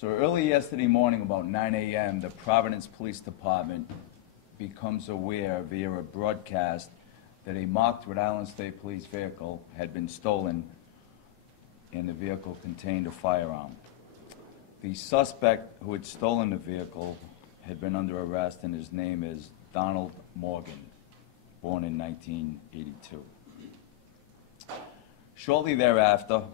So early yesterday morning, about 9 a.m., the Providence Police Department becomes aware via a broadcast that a marked Rhode Island State Police vehicle had been stolen and the vehicle contained a firearm. The suspect who had stolen the vehicle had been under arrest, and his name is Donald Morgan, born in 1982. Shortly thereafter,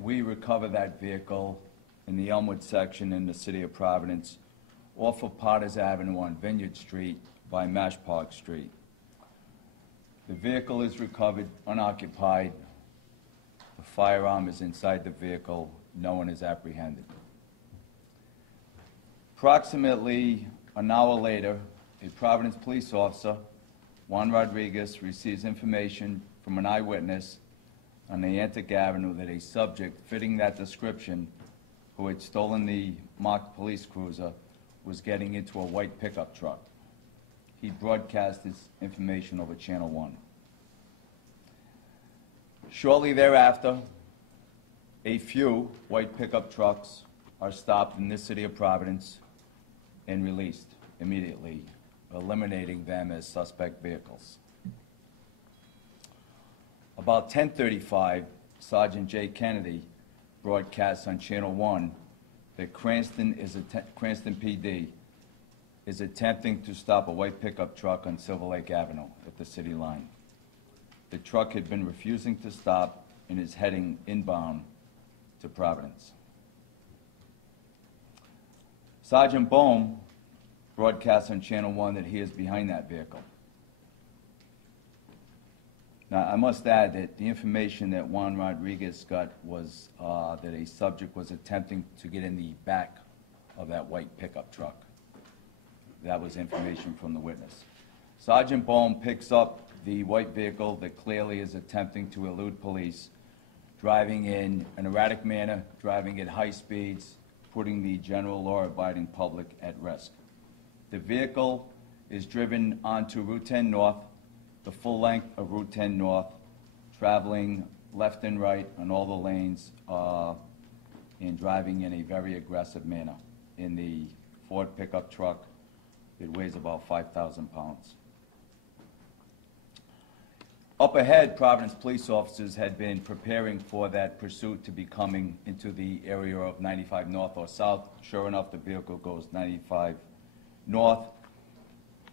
we recover that vehicle in the Elmwood section in the city of Providence off of Potters Avenue on Vineyard Street by Mash Park Street. The vehicle is recovered unoccupied. The firearm is inside the vehicle. No one is apprehended. Approximately an hour later, a Providence police officer, Juan Rodriguez, receives information from an eyewitness on Atlantic Avenue that a subject fitting that description who had stolen the marked police cruiser was getting into a white pickup truck. He broadcast this information over Channel 1. Shortly thereafter, a few white pickup trucks are stopped in this city of Providence and released immediately, eliminating them as suspect vehicles. About 10:35, Sergeant J. Kennedy broadcasts on Channel 1 that Cranston PD is attempting to stop a white pickup truck on Silver Lake Avenue at the city line. The truck had been refusing to stop and is heading inbound to Providence. Sergeant Bohm broadcasts on Channel 1 that he is behind that vehicle. Now, I must add that the information that Juan Rodriguez got was that a subject was attempting to get in the back of that white pickup truck. That was information from the witness. Sergeant Bohm picks up the white vehicle that clearly is attempting to elude police, driving in an erratic manner, driving at high speeds, putting the general law-abiding public at risk. The vehicle is driven onto Route 10 North, the full length of Route 10 North, traveling left and right on all the lanes and driving in a very aggressive manner. In the Ford pickup truck, it weighs about 5,000 pounds. Up ahead, Providence police officers had been preparing for that pursuit to be coming into the area of 95 North or South. Sure enough, the vehicle goes 95 North.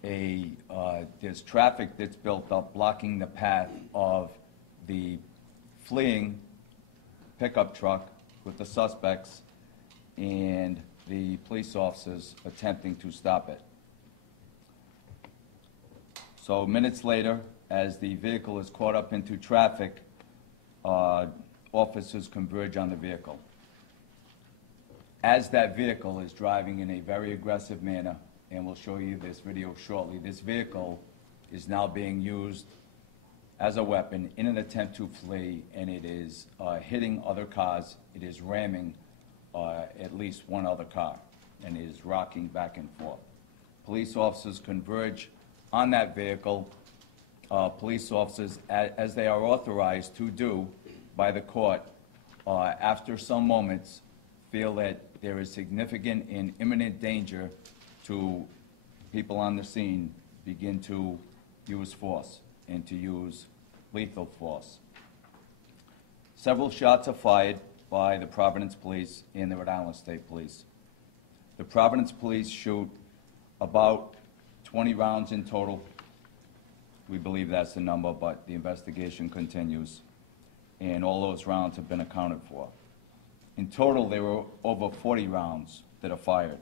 There's traffic that's built up blocking the path of the fleeing pickup truck with the suspects and the police officers attempting to stop it. So minutes later, as the vehicle is caught up into traffic, officers converge on the vehicle. As that vehicle is driving in a very aggressive manner, and we'll show you this video shortly, this vehicle is now being used as a weapon in an attempt to flee, and it is hitting other cars. It is ramming at least one other car, and is rocking back and forth. Police officers converge on that vehicle. Police officers, as they are authorized to do by the court, after some moments, feel that there is significant and imminent danger to people on the scene, begin to use force and to use lethal force. Several shots are fired by the Providence Police and the Rhode Island State Police. The Providence Police shoot about 20 rounds in total. We believe that's the number, but the investigation continues, and all those rounds have been accounted for. In total, there were over 40 rounds that are fired.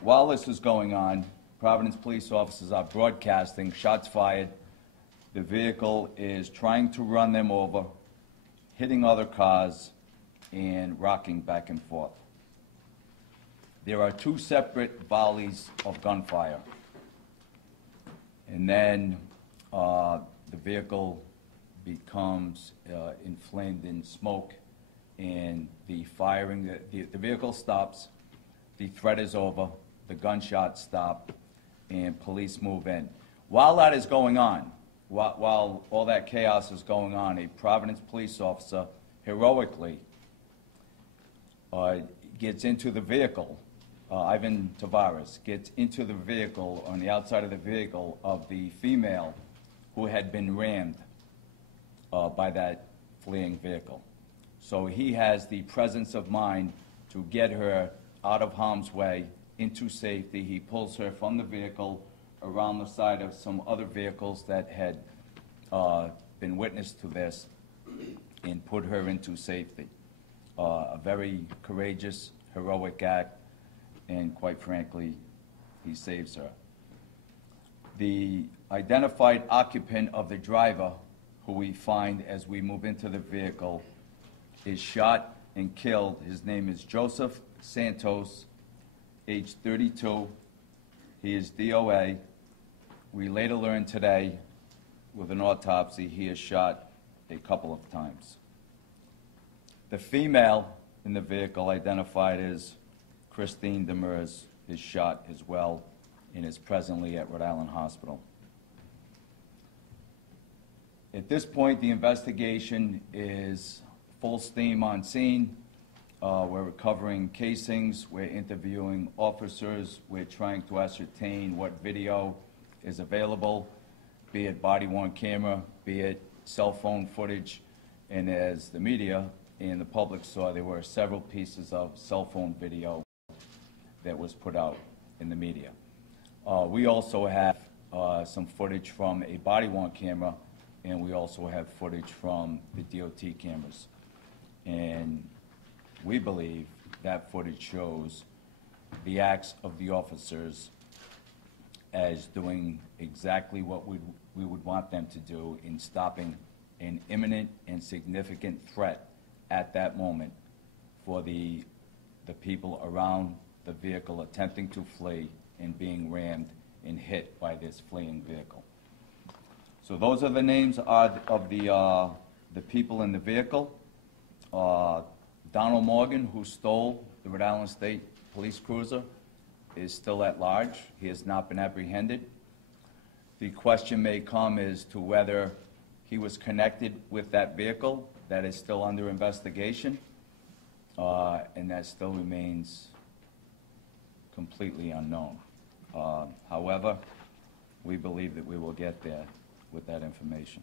While this is going on, Providence police officers are broadcasting shots fired. The vehicle is trying to run them over, hitting other cars, and rocking back and forth. There are two separate volleys of gunfire. And then the vehicle becomes inflamed in smoke, and the firing, the vehicle stops, the threat is over, the gunshots stop, and police move in. While that is going on, while all that chaos is going on, a Providence police officer heroically gets into the vehicle, Ivan Tavares gets into the vehicle, on the outside of the vehicle of the female who had been rammed by that fleeing vehicle. So he has the presence of mind to get her out of harm's way into safety. He pulls her from the vehicle around the side of some other vehicles that had been witness to this and put her into safety. A very courageous, heroic act, and quite frankly, he saves her. The identified occupant of the driver, who we find as we move into the vehicle, is shot and killed. His name is Joseph Santos, age 32. He is DOA. We later learned today, with an autopsy, he is shot a couple of times. The female in the vehicle, identified as Christine Demers, is shot as well and is presently at Rhode Island Hospital. At this point, the investigation is full steam on scene. We're recovering casings, we're interviewing officers, we're trying to ascertain what video is available, be it body-worn camera, be it cell phone footage, and as the media and the public saw, there were several pieces of cell phone video that was put out in the media. We also have some footage from a body-worn camera, and we also have footage from the DOT cameras. And we believe that footage shows the acts of the officers as doing exactly what we would want them to do in stopping an imminent and significant threat at that moment for the people around the vehicle attempting to flee and being rammed and hit by this fleeing vehicle. So those are the names of the people in the vehicle. Donald Morgan, who stole the Rhode Island State Police Cruiser, is still at large. He has not been apprehended. The question may come as to whether he was connected with that vehicle. That is still under investigation, and that still remains completely unknown. However, we believe that we will get there with that information.